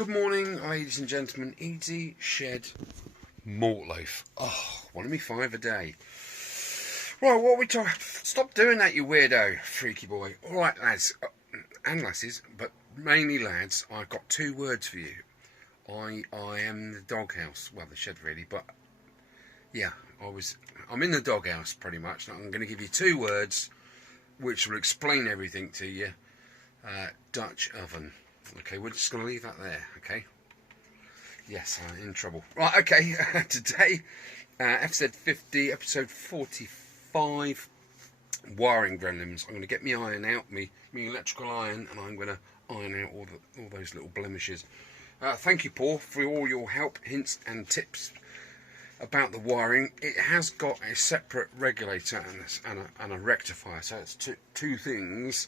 Good morning, ladies and gentlemen. Easy Shed Malt Loaf. Oh, one of me 5 a day. Right, what are we talking? Stop doing that, you weirdo, freaky boy. All right, lads and lasses, but mainly lads. I've got 2 words for you. I am the doghouse. Well, the shed really, but yeah, I'm in the doghouse pretty much. I'm going to give you 2 words, which will explain everything to you. Dutch oven. Okay, we're just going to leave that there, okay? Yes, I'm in trouble. Right, okay, today, FZ50, episode 45, wiring gremlins. I'm going to get my iron out, me electrical iron, and I'm going to iron out all those little blemishes. Thank you, Paul, for all your help, hints and tips about the wiring. It has got a separate regulator and a rectifier, so it's two things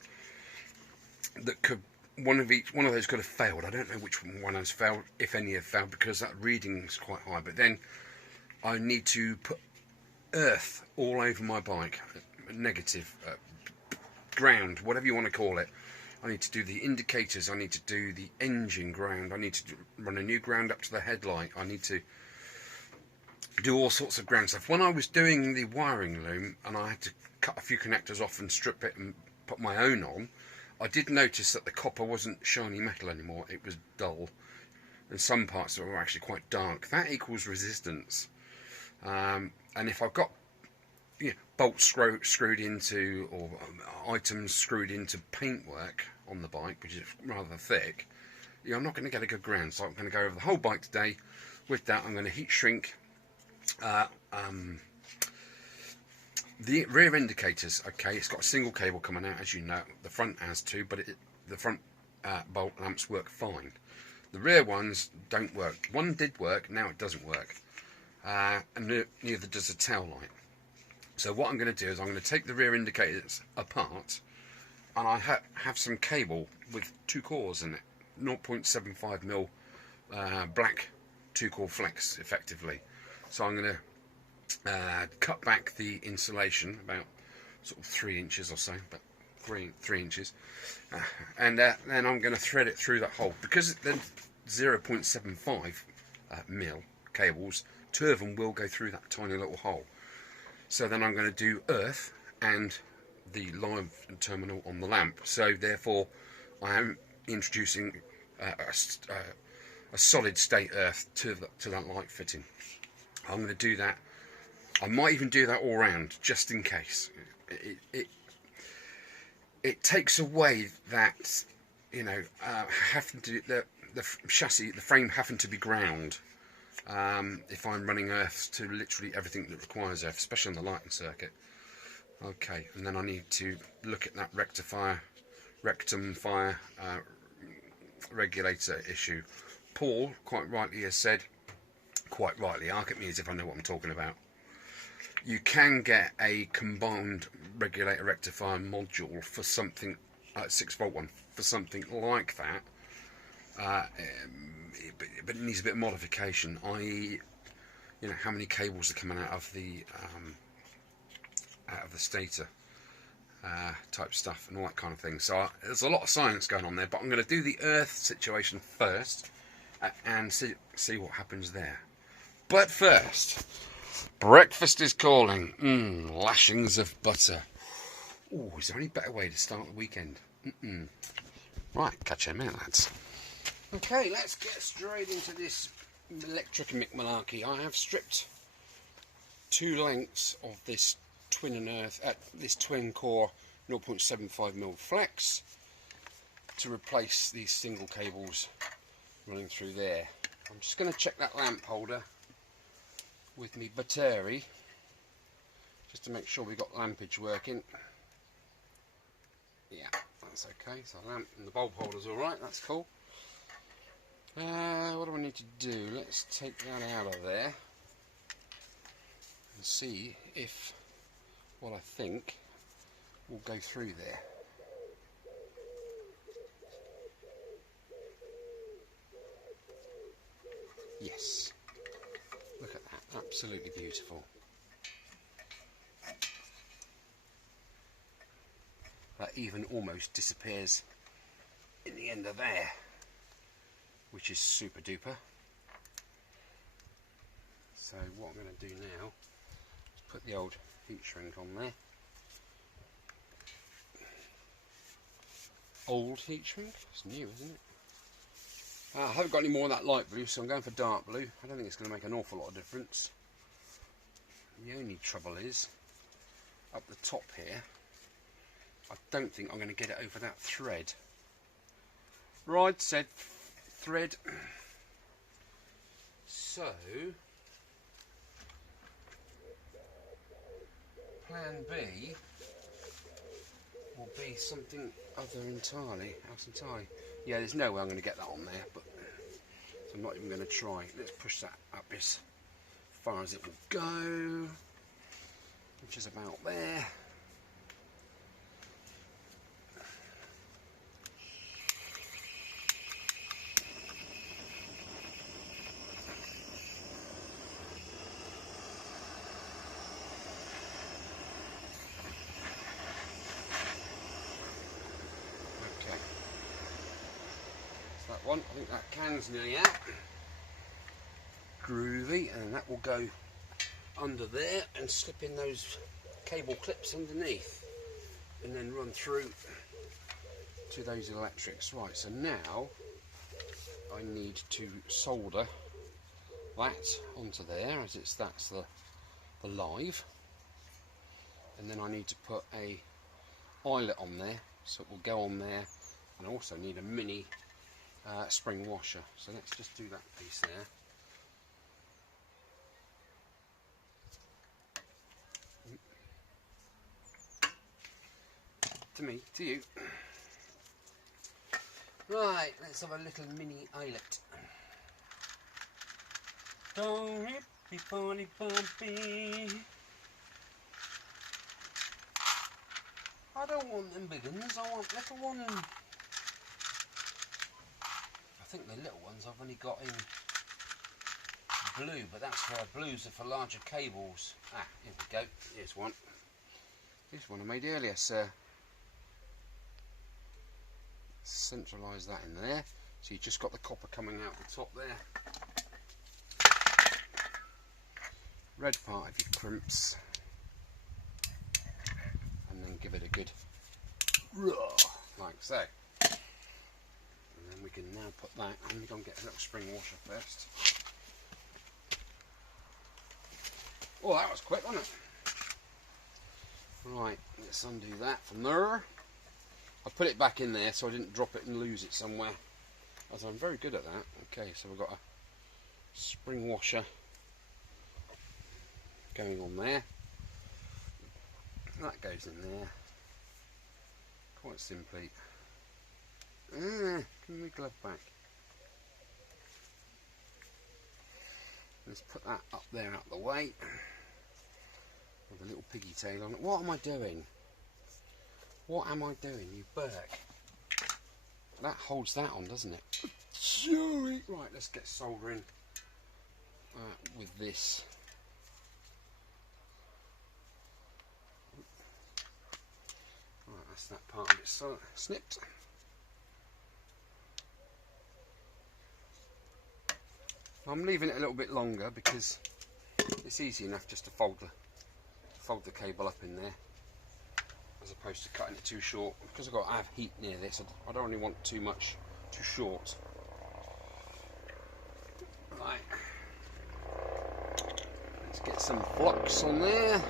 that could... One of those could have failed. I don't know which one has failed, if any have failed, because that reading is quite high. But then I need to put earth all over my bike, negative, ground, whatever you want to call it. I need to do the indicators, I need to do the engine ground, I need to run a new ground up to the headlight, I need to do all sorts of ground stuff. When I was doing the wiring loom and I had to cut a few connectors off and strip it and put my own on, I did notice that the copper wasn't shiny metal anymore, it was dull, and some parts were actually quite dark. That equals resistance. And if I've got bolts screwed into, or items screwed into paintwork on the bike, which is rather thick, I'm not going to get a good ground. So I'm going to go over the whole bike today. With that, I'm going to heat shrink the rear indicators. Okay, it's got a single cable coming out, as you know. The front has 2, but the front bulb lamps work fine. The rear ones don't work. One did work, now it doesn't work. And neither does the tail light. So what I'm going to do is I'm going to take the rear indicators apart, and I have some cable with 2 cores in it, 0.75mm black 2-core flex, effectively. So I'm going to cut back the insulation about sort of 3 inches or so, but 3 inches, and then I'm going to thread it through that hole. Because the 0.75 mil cables, 2 of them will go through that tiny little hole. So then I'm going to do earth and the live terminal on the lamp. So therefore I am introducing a solid state earth to that light fitting. I'm going to do that. I might even do that all round, just in case. It takes away that, having to the chassis, the frame having to be ground. If I'm running earth to literally everything that requires earth, especially on the lighting circuit. Okay, and then I need to look at that rectum fire regulator issue. Paul quite rightly has said, quite rightly, arc at me as if I know what I'm talking about. You can get a combined regulator rectifier module for something, 6-volt one, for something like that. But it needs a bit of modification, i.e., how many cables are coming out of the stator type stuff and all that kind of thing. So there's a lot of science going on there, but I'm going to do the earth situation first and see what happens there. But first, breakfast is calling. Lashings of butter. Oh, is there any better way to start the weekend? Right, catch you in a minute, lads. Okay, let's get straight into this electric malarkey. I have stripped 2 lengths of this this twin core 0.75mm flex to replace these single cables running through there. I'm just going to check that lamp holder with me battery just to make sure we've got lampage working. Yeah, that's okay. So the lamp and the bulb holder's alright, that's cool. What do I need to do? Let's take that out of there and see if what I think will go through there. Yes, look at that, absolutely beautiful. That even almost disappears in the end of there. which is super duper. So what I'm going to do now is put the old heat shrink on there. Old heat shrink? It's new, isn't it? I haven't got any more of that light blue, so I'm going for dark blue. I don't think it's going to make an awful lot of difference. The only trouble is, up the top here, I don't think I'm going to get it over that thread. Right, said thread. So, plan B will be something other entirely, else entirely. Yeah, there's no way I'm going to get that on there, but so I'm not even going to try. Let's push that up as far as it will go, which is about there. One. I think that can's nearly out. Groovy, and that will go under there and slip in those cable clips underneath and then run through to those electrics. Right, so now I need to solder that onto there, as that's the live, and then I need to put a eyelet on there, so it will go on there, and I also need a mini spring washer. So let's just do that piece there. To me, to you. Right, let's have a little mini eyelet. Don't be funny bumpy. I don't want them big ones, I want little ones. I think the little ones I've only got in blue, but that's for blues are for larger cables. Ah, here we go. Here's one. Here's one I made earlier, sir. Centralise that in there. So you've just got the copper coming out the top there. Red part of your crimps, and then give it a good like so. And then we can now put that, and we're going to get a little spring washer first. Oh, that was quick, wasn't it? Right, let's undo that from there. I put it back in there so I didn't drop it and lose it somewhere, as I'm very good at that. Okay, so we've got a spring washer going on there. That goes in there quite simply. Give me my glove back. Let's put that up there out the way with a little piggy tail on it. What am I doing? What am I doing, you Burke? That holds that on, doesn't it? Right, let's get soldering with this. Right, that's that part of it snipped. I'm leaving it a little bit longer because it's easy enough just to fold the cable up in there, as opposed to cutting it too short, because I've got to have heat near this. I don't really want too short. Right, let's get some flux on there.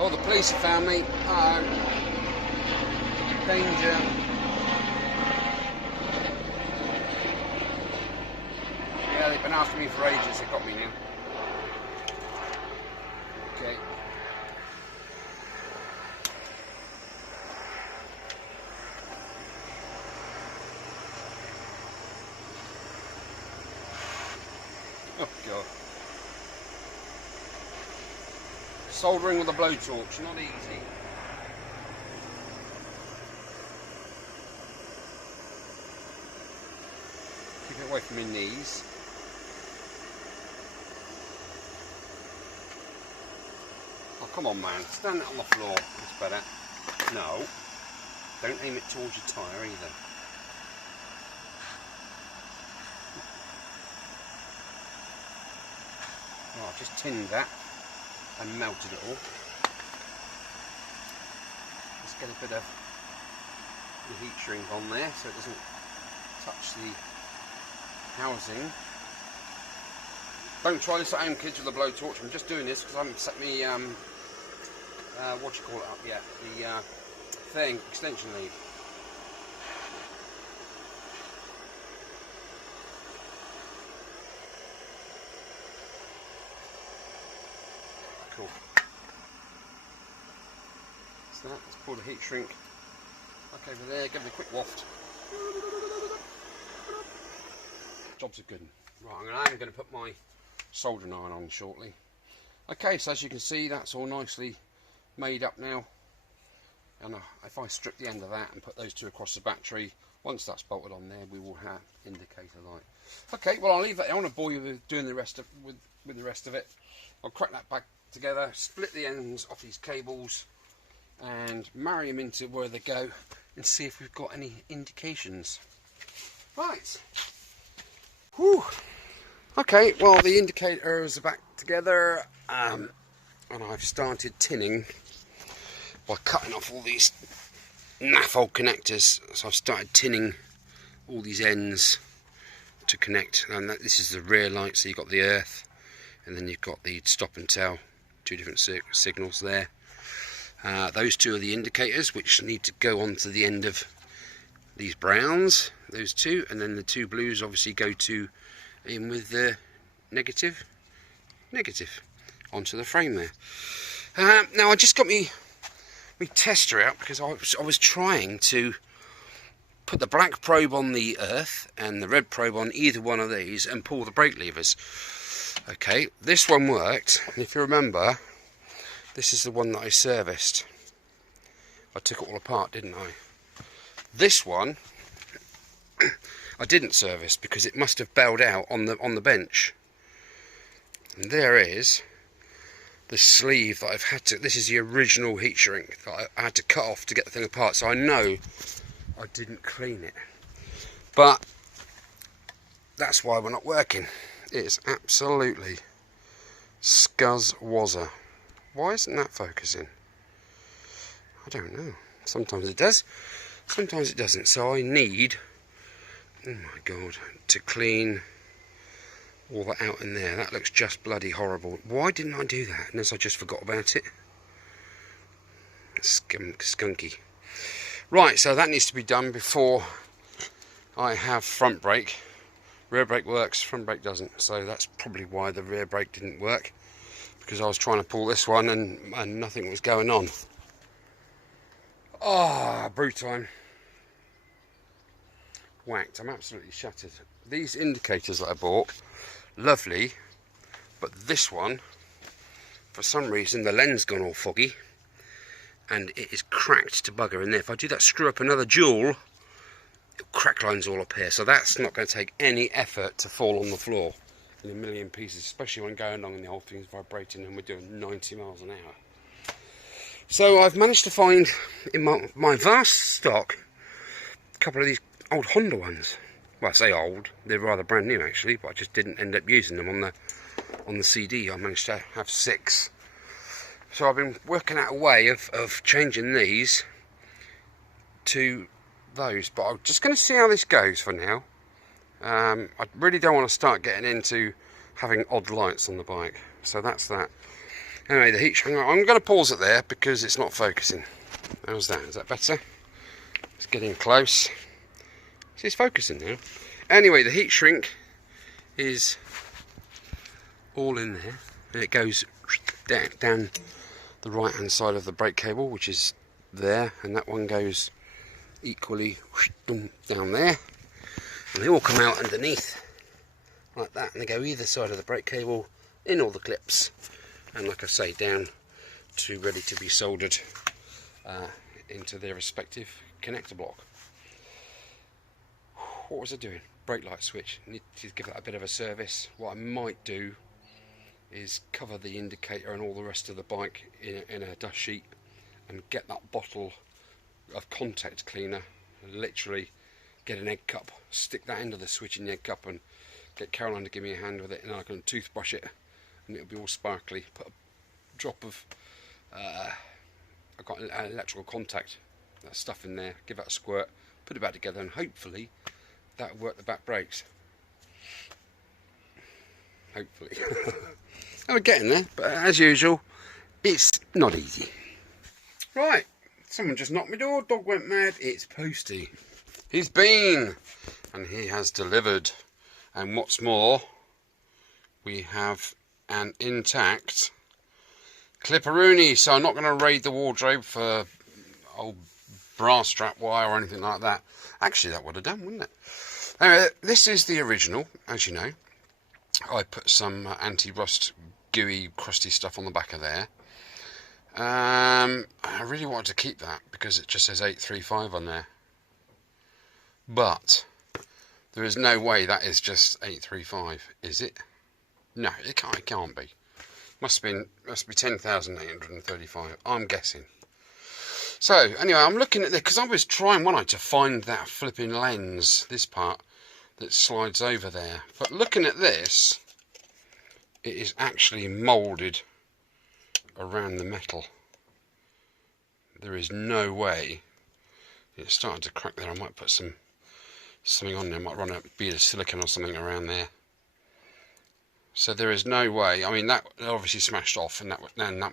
Oh, the police have found me. Uh-oh. Danger. Yeah, they've been after me for ages. They've got me now. Okay. Oh God. Soldering with a blowtorch, not easy. Keep it away from your knees. Oh, come on, man. Stand it on the floor. It's better. No. Don't aim it towards your tyre either. Oh, I've just tinned that and melted it all. Let's get a bit of the heat shrink on there so it doesn't touch the housing. Don't try this at home, kids, with a blowtorch. I'm just doing this because I haven't set me what do you call it up yet, the thing, extension lead. Cool. So let's pull the heat shrink back over there, give it a quick waft. Job's a good one. Right, I'm going to put my soldering iron on shortly. Okay, so as you can see, that's all nicely made up now. And if I strip the end of that and put those two across the battery, once that's bolted on there, we will have indicator light. Okay, well, I'll leave that. I want to bore you with doing the rest of with the rest of it. I'll crack that back together, split the ends off these cables, and marry them into where they go, and see if we've got any indications. Right. Whew. Okay, well, the indicators are back together, and I've started tinning by cutting off all these naff old connectors. So I've started tinning all these ends to connect, and this is the rear light, so you've got the earth, and then you've got the stop and tell, two different signals there. Those two are the indicators which need to go onto the end of these browns, those two, and then the two blues obviously go to in with the negative onto the frame there. Now I just got me tester out because I was trying to put the black probe on the earth and the red probe on either one of these and pull the brake levers. Okay, this one worked, and if you remember, this is the one that I serviced. I took it all apart, didn't I? This one I didn't service because it must have bailed out on the bench. And there is the sleeve that I've had to. This is the original heat shrink that I had to cut off to get the thing apart. So I know I didn't clean it, but that's why we're not working. It is absolutely scuzz-wazzer. Why isn't that focusing? I don't know. Sometimes it does, sometimes it doesn't. So I need, oh my god, to clean all that out in there. That looks just bloody horrible. Why didn't I do that unless I just forgot about it? Skunky. Right, so that needs to be done before I have front brake. Rear brake works, front brake doesn't. So that's probably why the rear brake didn't work, because I was trying to pull this one and nothing was going on. Ah, brew time. Whacked. I'm absolutely shattered. These indicators that I bought, lovely, but this one, for some reason, the lens gone all foggy, and it is cracked to bugger in there. If I do that, screw up another jewel, crack lines all up here. So that's not going to take any effort to fall on the floor in a million pieces, especially when going along and the whole thing's vibrating and we're doing 90 miles an hour. So I've managed to find in my vast stock a couple of these old Honda ones. Well, I say old, they're rather brand new actually, but I just didn't end up using them on the CD. I managed to have 6. So I've been working out a way of changing these to those, but I'm just going to see how this goes for now. I really don't want to start getting into having odd lights on the bike, so that's that. Anyway, the heat shrink, I'm going to pause it there because it's not focusing. How's that? Is that better? It's getting close. See, it's focusing now. Anyway, the heat shrink is all in there, and it goes down the right hand side of the brake cable, which is there, and that one goes equally down there, and they all come out underneath like that, and they go either side of the brake cable in all the clips, and like I say, down to ready to be soldered into their respective connector block. What was I doing? Brake light switch. Need to give that a bit of a service. What I might do is cover the indicator and all the rest of the bike in a dust sheet and get that bottle of contact cleaner. Literally get an egg cup, stick that into the switch in the egg cup, and get Caroline to give me a hand with it, and I can toothbrush it, and it'll be all sparkly. Put a drop of I've got an electrical contact, that stuff in there, give that a squirt, put it back together, and hopefully that'll work the back brakes. Hopefully. And we're getting there, but as usual, it's not easy. Right, someone just knocked my door, dog went mad, it's Posty. He's been, and he has delivered. And what's more, we have an intact clipperoonie, so I'm not going to raid the wardrobe for old brass strap wire or anything like that. Actually, that would have done, wouldn't it? Anyway, this is the original, as you know. I put some anti-rust, gooey, crusty stuff on the back of there. I really wanted to keep that because it just says 835 on there. But there is no way that is just 835, is it? No, it can't be. Must be 10,835, I'm guessing. So anyway, I'm looking at this because I was trying one eye to find that flipping lens, this part that slides over there. But looking at this, it is actually moulded around the metal. There is no way. It's starting to crack there. I might put something on there. I might run a bead of silicone or something around there. So there is no way. I mean, that obviously smashed off, and that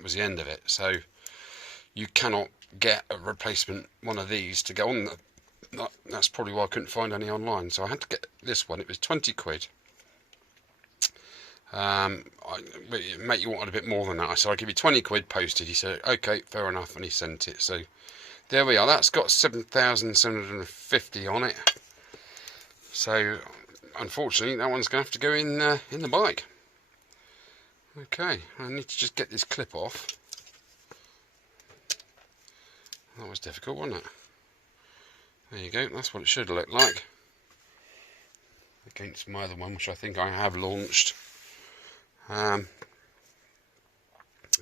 was the end of it. So you cannot get a replacement one of these to go on. That's probably why I couldn't find any online. So I had to get this one. It was 20 quid. Mate, you wanted a bit more than that. I said, I'll give you 20 quid posted. He said, okay, fair enough, and he sent it. So there we are. That's got 7,750 on it. So unfortunately, that one's going to have to go in the bike. Okay, I need to just get this clip off. That was difficult, wasn't it? There you go. That's what it should look like against my other one, which I think I have launched. Yeah,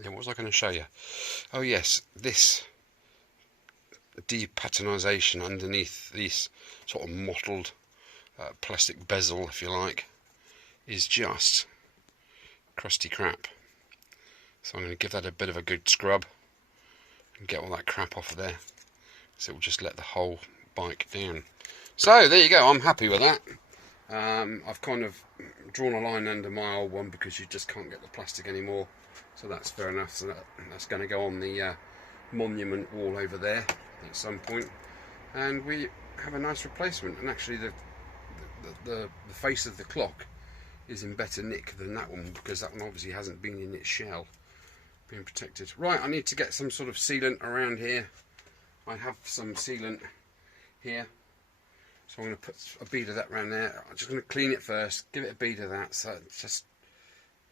what was I going to show you? Oh yes, this depatinization underneath this sort of mottled plastic bezel, if you like, is just crusty crap. So I'm going to give that a bit of a good scrub and get all that crap off of there, so it will just let the whole bike down. So there you go, I'm happy with that. I've kind of drawn a line under my old one because you just can't get the plastic anymore, so that's fair enough. So that's going to go on the monument wall over there at some point, and we have a nice replacement. And actually the face of the clock is in better nick than that one, because that one obviously hasn't been in its shell, being protected. Right, I need to get some sort of sealant around here. I have some sealant here, so I'm going to put a bead of that around there. I'm just going to clean it first, give it a bead of that, so it just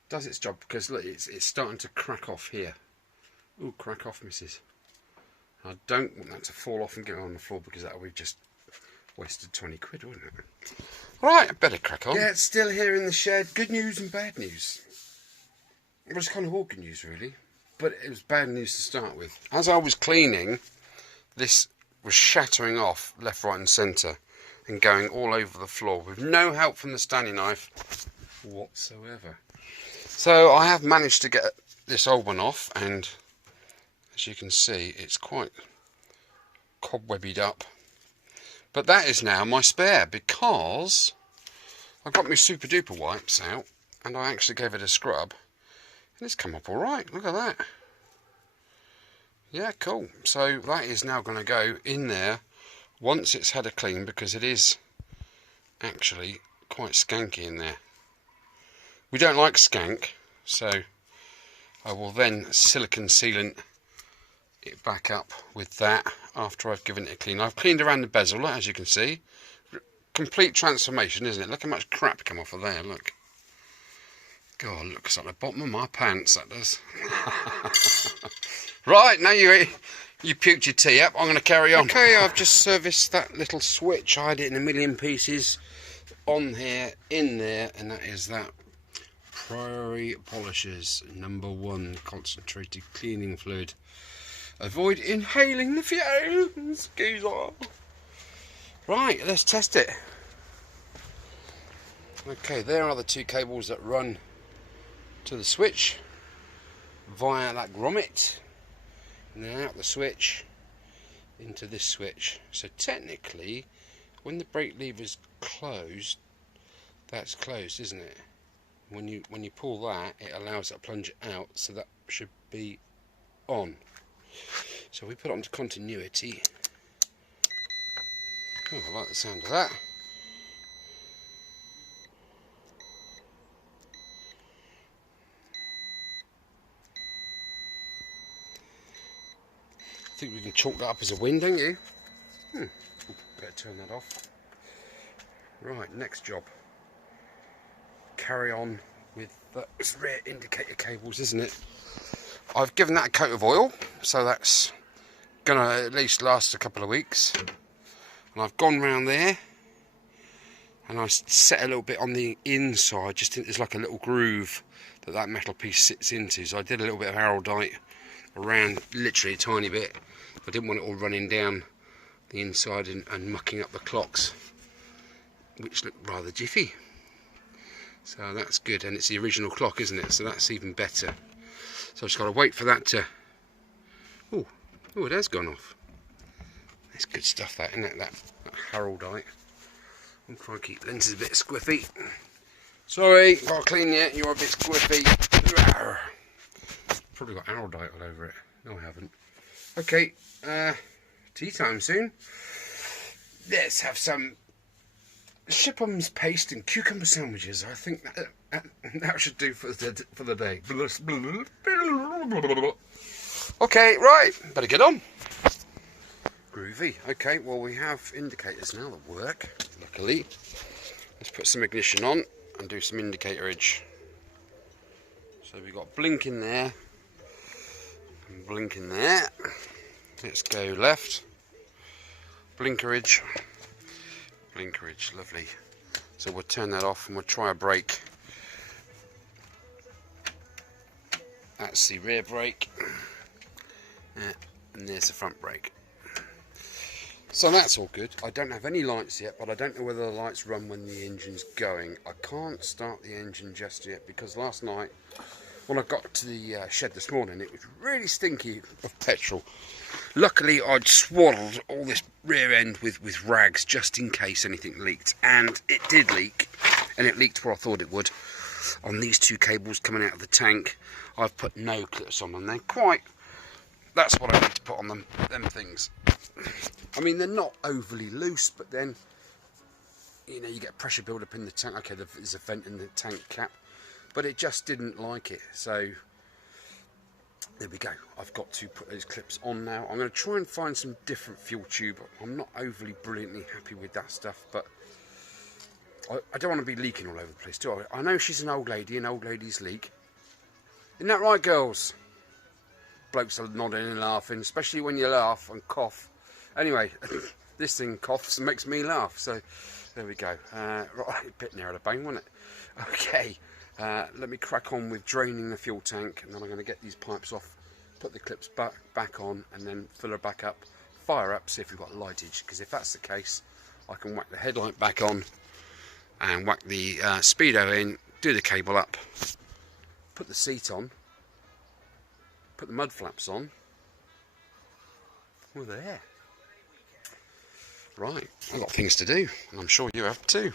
does its job. Because look, it's starting to crack off here. Ooh, crack off, missus. I don't want that to fall off and get on the floor, because that would be just wasted 20 quid, wouldn't it? Right, I better crack on. Yeah, it's still here in the shed. Good news and bad news. It was kind of all good news, really, but it was bad news to start with. As I was cleaning, this was shattering off left, right and centre and going all over the floor with no help from the Stanley knife whatsoever. So I have managed to get this old one off, and as you can see, it's quite cobwebbied up. But that is now my spare, because I've got my super duper wipes out and I actually gave it a scrub and it's come up alright. Look at that. Yeah, cool. So that is now going to go in there once it's had a clean, because it is actually quite skanky in there. We don't like skank, so I will then silicone sealant it back up with that after I've given it a clean. I've cleaned around the bezel, as you can see. Complete transformation, isn't it? Look how much crap come off of there, look. God, looks like the bottom of my pants, that does. Right, now you puked your tea up, I'm going to carry on. Okay, I've just serviced that little switch. I had it in a million pieces on here, in there, and that is that Prairie Polishers #1 concentrated cleaning fluid. Avoid inhaling the fumes, geezer. Right, let's test it. Okay, there are the two cables that run to the switch via that grommet, and then out the switch into this switch. So technically, when the brake lever's closed, that's closed, isn't it? When you pull that, it allows that plunger out, so that should be on. So we put it onto continuity. Oh, I like the sound of that. I think we can chalk that up as a win, don't you? Better turn that off. Right, next job. Carry on with the rear indicator cables, isn't it? I've given that a coat of oil, so that's gonna at least last a couple of weeks. And I've gone round there and I set a little bit on the inside, just there's like a little groove that metal piece sits into. So I did a little bit of araldite around, literally a tiny bit. I didn't want it all running down the inside and mucking up the clocks, which look rather jiffy. So that's good, and it's the original clock, isn't it? So that's even better. So I've just got to wait for that to... Oh, it has gone off. That's good stuff, that, isn't it? That araldite. I'm trying to keep lenses a bit squiffy. Sorry, got to clean you. You're a bit squiffy. Probably got araldite all over it. No, I haven't. Okay, tea time soon. Let's have some Shipham's paste and cucumber sandwiches. I think that should do for the day. Okay, right, better get on. Groovy. Okay, well, we have indicators now that work, luckily. Let's put some ignition on and do some indicatorage. So we've got blink in there and blink in there. Let's go left. Blinkerage. Blinkerage, lovely. So we'll turn that off and we'll try a brake. That's the rear brake. And there's the front brake. So that's all good. I don't have any lights yet, but I don't know whether the lights run when the engine's going. I can't start the engine just yet because last night when I got to the shed this morning, it was really stinky of petrol. Luckily, I'd swaddled all this rear end with rags just in case anything leaked, and it did leak, and it leaked where I thought it would. On these two cables coming out of the tank, I've put no clips on them. They're quite... That's what I need to put on them things. I mean, they're not overly loose, but then, you know, you get pressure build-up in the tank. Okay, there's a vent in the tank cap, but it just didn't like it, so there we go. I've got to put those clips on now. I'm going to try and find some different fuel tube. I'm not overly brilliantly happy with that stuff, but I don't want to be leaking all over the place, do I? I know she's an old lady, and old ladies leak. Isn't that right, girls? Blokes are nodding and laughing, especially when you laugh and cough. Anyway, this thing coughs and makes me laugh, so there we go. Right, a bit nearer the bone, wasn't it? Okay, let me crack on with draining the fuel tank, and then I'm going to get these pipes off, put the clips back on, and then fill her back up, fire up, see if we've got lightage, because if that's the case, I can whack the headlight back on, and whack the speedo in, do the cable up, put the seat on, put the mud flaps on. Well, there. Right, I've got things to do, and I'm sure you have too.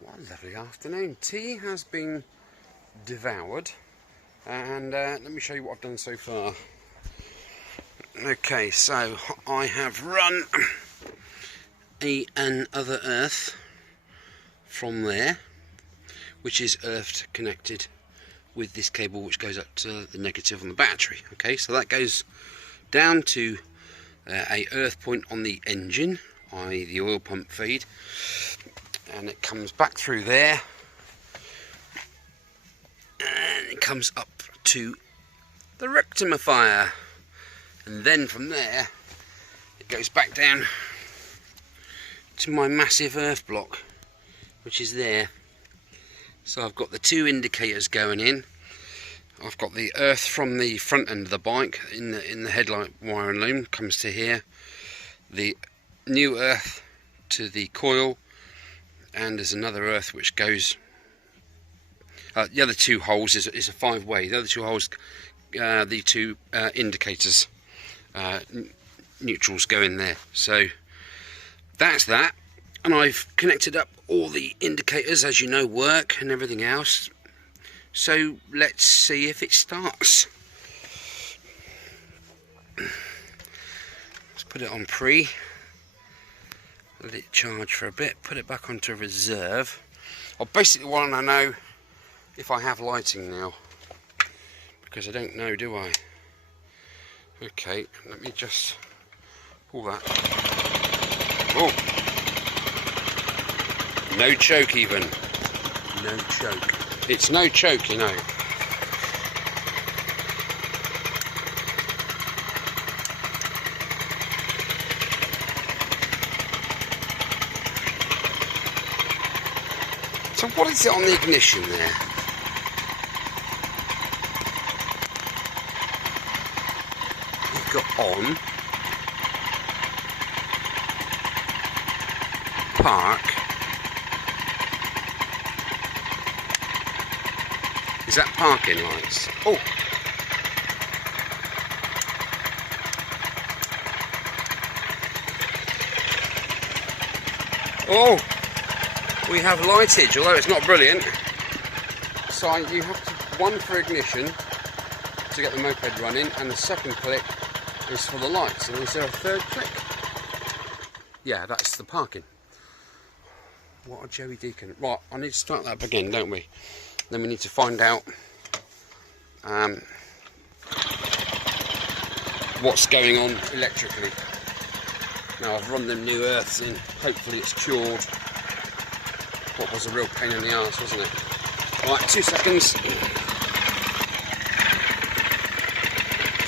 What a lovely afternoon. Tea has been devoured, and let me show you what I've done so far. Okay, so I have run another earth from there, which is earthed connected with this cable which goes up to the negative on the battery. Okay, so that goes down to a earth point on the engine, i.e. the oil pump feed, and it comes back through there and it comes up to the rectifier, and then from there it goes back down to my massive earth block, which is there. So I've got the two indicators going in. I've got the earth from the front end of the bike in the headlight wire and loom comes to here. The new earth to the coil, and there's another earth which goes. The other two holes is a 5-way. The other two holes, the two indicators, neutrals go in there. So that's that, and I've connected up all the indicators, as you know, work and everything else. So let's see if it starts. Let's put it on pre, let it charge for a bit, put it back onto reserve. I basically want to know if I have lighting now, because I don't know, do I? Okay, let me just pull that. Oh, no choke even. No choke. It's no choke, you know. So what is it on the ignition there? You've got on, park. Is that parking lights? Oh! Oh! We have lightage, although it's not brilliant. So you have to, one for ignition to get the moped running, and the second click is for the lights. And is there a third click? Yeah, that's the parking. What a Joey Deacon. Right, I need to start that up again, don't we? Then we need to find out what's going on electrically. Now I've run them new earths in, hopefully it's cured. What was a real pain in the arse, wasn't it? Right, 2 seconds.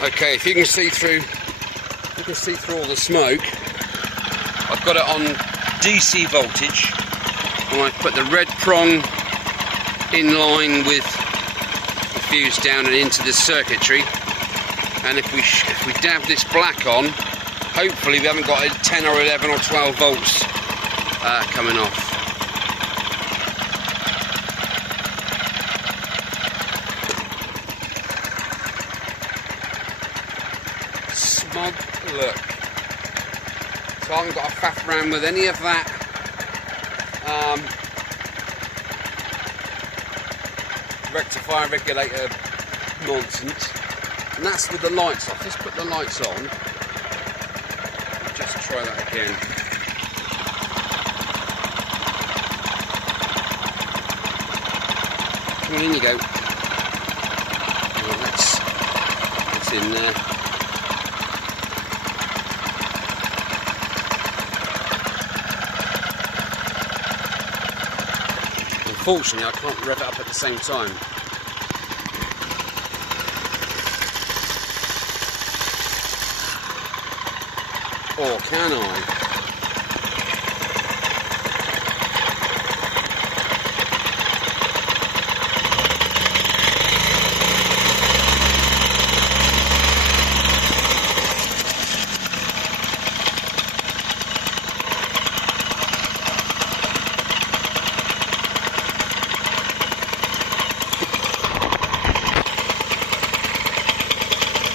Okay, if you can see through all the smoke, I've got it on DC voltage, and I've put the red prong in line with the fuse down and into the circuitry, and if we dab this black on, hopefully we haven't got 10 or 11 or 12 volts coming off. Smug look. So I haven't got to faff around with any of that rectifier regulator nonsense, and that's with the lights off. Let's put the lights on. Just try that again. And in you go. Well, that's in there. Unfortunately, I can't rev it up at the same time. Or can I?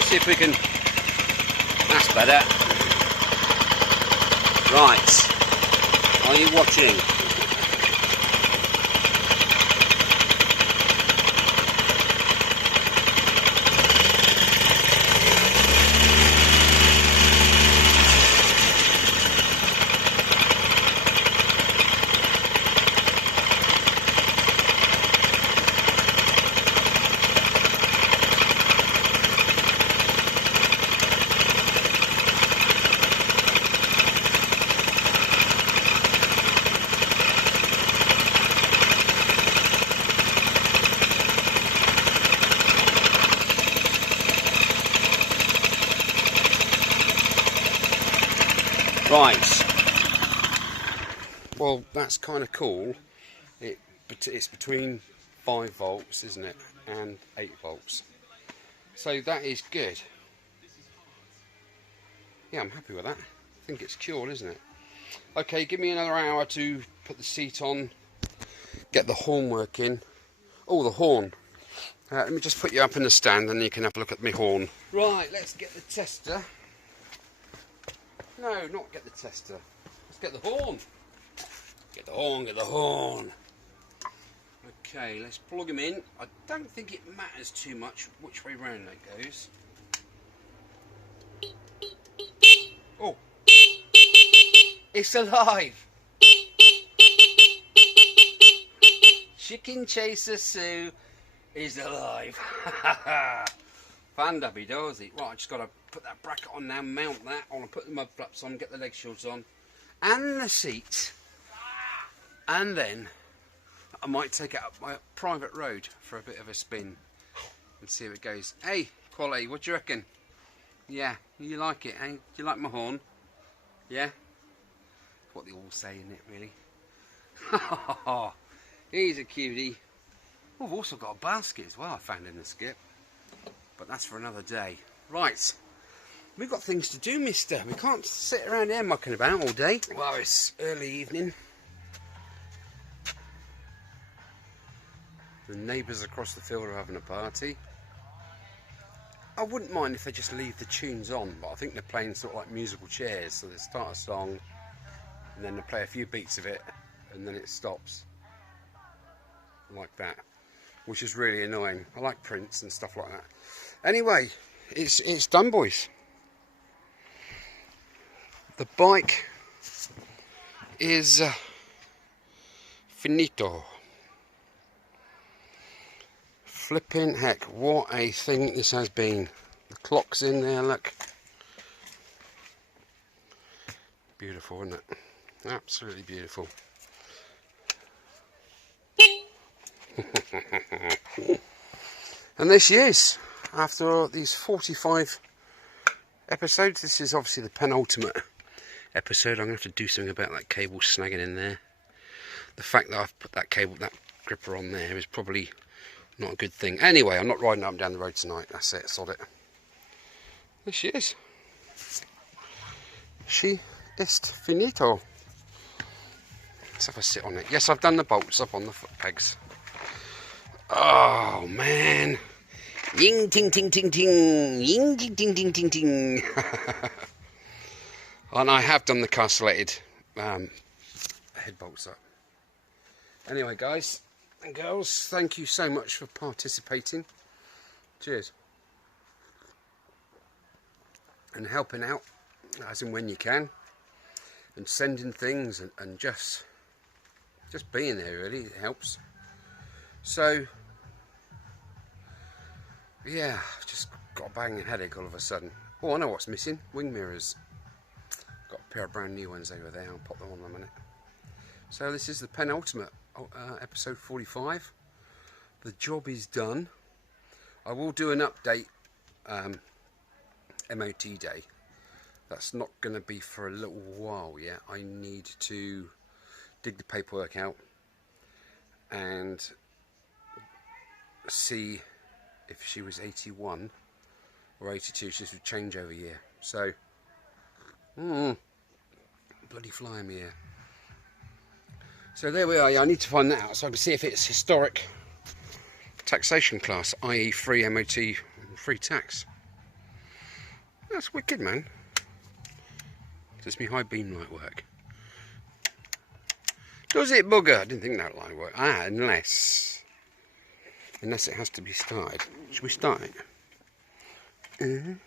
See if we can. That's better. Right. Are you watching? Right, well that's kind of cool. It's between 5 volts, isn't it, and 8 volts. So that is good. Yeah, I'm happy with that. I think it's cured, isn't it? Okay, give me another hour to put the seat on, get the horn working. Oh, the horn. Let me just put you up in the stand and you can have a look at my horn. Right, let's get the tester. No, not get the tester. Let's get the horn. Get the horn, get the horn. Okay, let's plug him in. I don't think it matters too much which way round that goes. Oh, it's alive. Chicken Chaser Sue is alive. Fan-dabby-dozy. Right, I just got to put that bracket on now, mount that. I want to put the mud flaps on, get the leg shields on, and the seat. And then I might take it up my private road for a bit of a spin and see how it goes. Hey, Quality, what do you reckon? Yeah, you like it, eh? Do you like my horn? Yeah? What they all say, isn't it, really? He's a cutie. Oh, I've also got a basket as well I found in the skip. But that's for another day. Right. We've got things to do, mister. We can't sit around here mucking about all day. Well, it's early evening. The neighbours across the field are having a party. I wouldn't mind if they just leave the tunes on, but I think they're playing sort of like musical chairs. So they start a song, and then they play a few beats of it, and then it stops. Like that. Which is really annoying. I like Prince and stuff like that. Anyway, it's done, boys. The bike is finito. Flipping heck, what a thing this has been. The clock's in there, look. Beautiful, isn't it? Absolutely beautiful. And there she is. After these 45 episodes, this is obviously the penultimate episode. I'm going to have to do something about that cable snagging in there. The fact that I've put that cable, that gripper on there is probably not a good thing. Anyway, I'm not riding up and down the road tonight. That's it, sod it. There she is. She is finito. Let's have a sit on it. Yes, I've done the bolts up on the foot pegs. Oh man, ying ting ting ting ting, ying ting ting ting ting ting. And I have done the castellated head bolts up. Anyway, guys and girls, thank you so much for participating. Cheers. And helping out as and when you can, and sending things and just being there, really, it helps. So yeah, I've just got a banging headache all of a sudden. Oh, I know what's missing. Wing mirrors. Got a pair of brand new ones over there. I'll pop them on in a minute. So this is the penultimate episode 45. The job is done. I will do an update MOT day. That's not going to be for a little while yet. I need to dig the paperwork out and see if she was 81 or 82. She's a changeover year. So, bloody fly me here. So there we are. Yeah, I need to find that out so I can see if it's historic taxation class, i.e. free MOT, free tax. That's wicked, man. Does me high beam light work? Does it, bugger? I didn't think that light worked. Ah, unless it has to be started. Should we start it?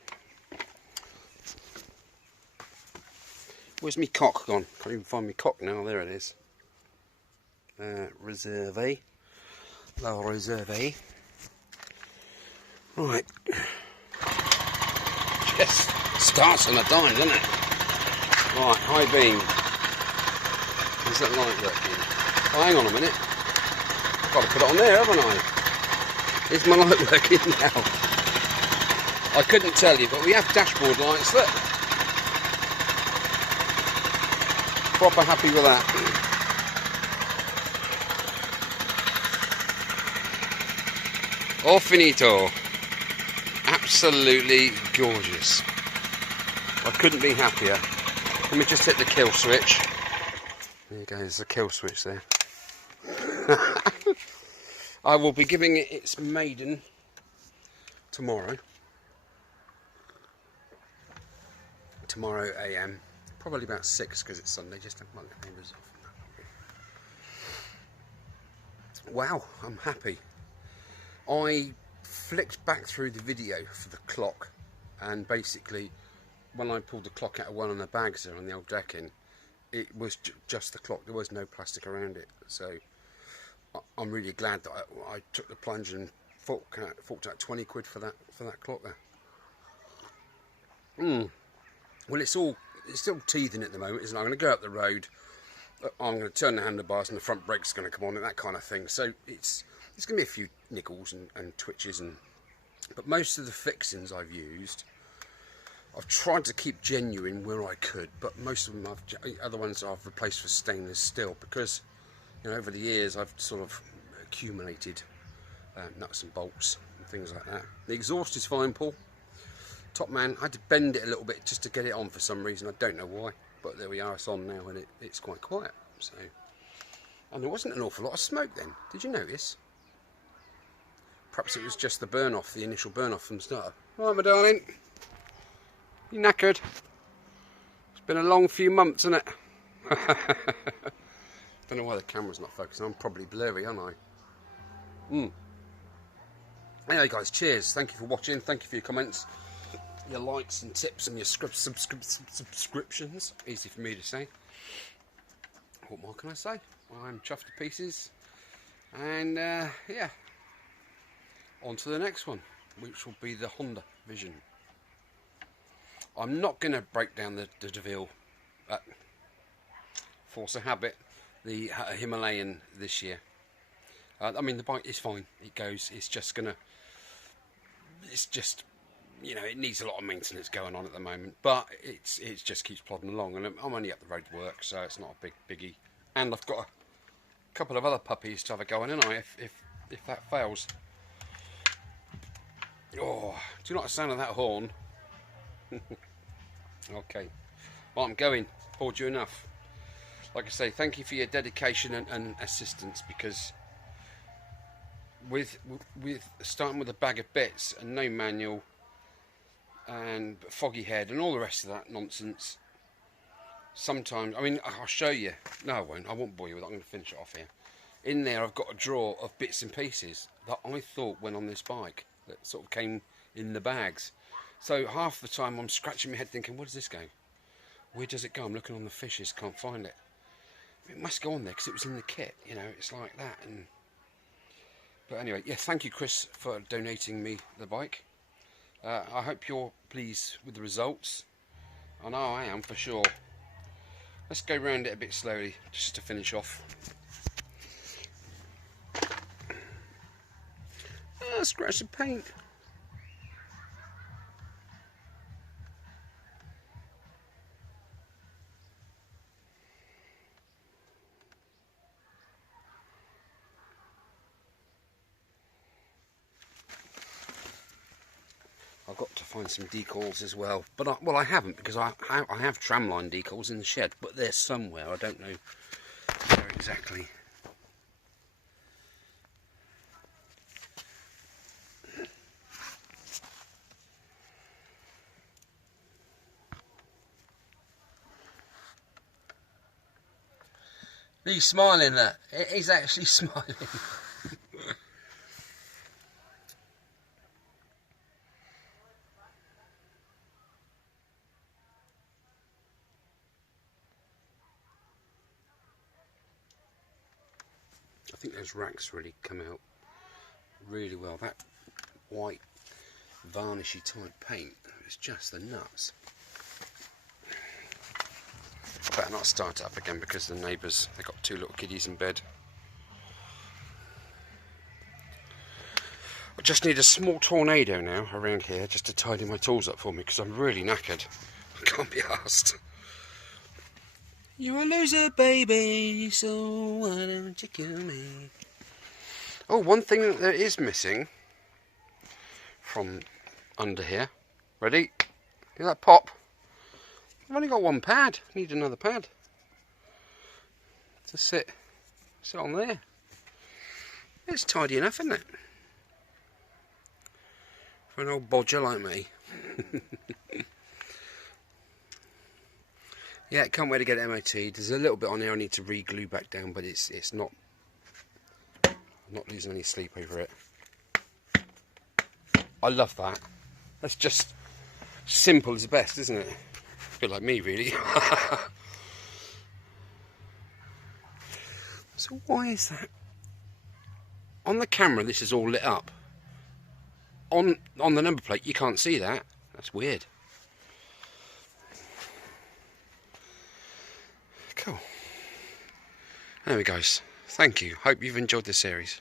Where's me cock gone? Can't even find me cock now. There it is. Reserve. La Reserve. Right. Just starts on a dime, doesn't it? Right, high beam. Is that light working? Oh, hang on a minute. I've got to put it on there, haven't I? Is my light working now? I couldn't tell you, but we have dashboard lights. Look. Proper happy with that. All finito. Absolutely gorgeous. I couldn't be happier. Let me just hit the kill switch. There you go, there's the kill switch there. I will be giving it its maiden tomorrow. Tomorrow AM. Probably about 6 because it's Sunday. Just have my neighbours off. Wow, I'm happy. I flicked back through the video for the clock, and basically when I pulled the clock out of one of the bags there on the old decking, it was just the clock. There was no plastic around it. So I'm really glad that I took the plunge and forked out 20 quid for that clock there. Well, it's still teething at the moment, isn't it? I'm going to go up the road. I'm going to turn the handlebars and the front brake's going to come on and that kind of thing. So it's going to be a few niggles and twitches, but most of the fixings I've used, I've tried to keep genuine where I could, but most of them other ones I've replaced for stainless steel because, you know, over the years I've sort of accumulated nuts and bolts and things like that. The exhaust is fine, Paul. Top man. I had to bend it a little bit just to get it on for some reason. I don't know why, but there we are. It's on now, and it's quite quiet. So, and there wasn't an awful lot of smoke then. Did you notice? Perhaps it was just the burn off, the initial burn off from the starter. All right, my darling. You knackered? It's been a long few months, isn't it? Don't know why the camera's not focusing. I'm probably blurry, aren't I? Anyway, guys, cheers. Thank you for watching. Thank you for your comments, your likes and tips, and your subscriptions. Easy for me to say. What more can I say? Well, I'm chuffed to pieces. And yeah, on to the next one, which will be the Honda Vision. I'm not going to break down the DeVille Force of Habit, the Himalayan this year. I mean, the bike is fine. It goes. It's just, you know, it needs a lot of maintenance going on at the moment, but it just keeps plodding along, and I'm only up the road to work, so it's not a biggie. And I've got a couple of other puppies to have a go on, and if that fails. Oh, do you like the sound of that horn? Okay, well, I'm going. Bored you enough. Like I say, thank you for your dedication and assistance, because with starting with a bag of bits and no manual and foggy head and all the rest of that nonsense, sometimes, I mean, I'll show you. No, I won't bore you with it. I'm going to finish it off here. In there I've got a drawer of bits and pieces that I thought went on this bike, that sort of came in the bags. So half the time I'm scratching my head thinking, where does this go? Where does it go? I'm looking on the fishes, can't find it. It must go on there because it was in the kit, you know, it's like that. But anyway, yeah, thank you, Chris, for donating me the bike. I hope you're pleased with the results. I know I am, for sure. Let's go round it a bit slowly, just to finish off. Scratch the paint. I've got to find some decals as well, but I haven't, because I have tramline decals in the shed, but they're somewhere. I don't know where exactly. He's smiling there. He's actually smiling. I think those racks really come out really well. That white varnishy type paint is just the nuts. I better not start it up again because the neighbours, they've got 2 little kiddies in bed. I just need a small tornado now around here just to tidy my tools up for me, because I'm really knackered. I can't be arsed. You're a loser, baby, so why don't you kill me? Oh, one thing that is missing from under here. Ready? Hear that pop? I've only got one pad. Need another pad to sit on there. It's tidy enough, isn't it? For an old bodger like me. Yeah, can't wait to get it MOT'd. There's a little bit on here I need to re-glue back down, but it's not. I'm not losing any sleep over it. I love that. That's just simple as the best, isn't it? A bit like me, really. So why is that? On the camera, this is all lit up. On the number plate, you can't see that. That's weird. Cool. There we go. Thank you. Hope you've enjoyed the series.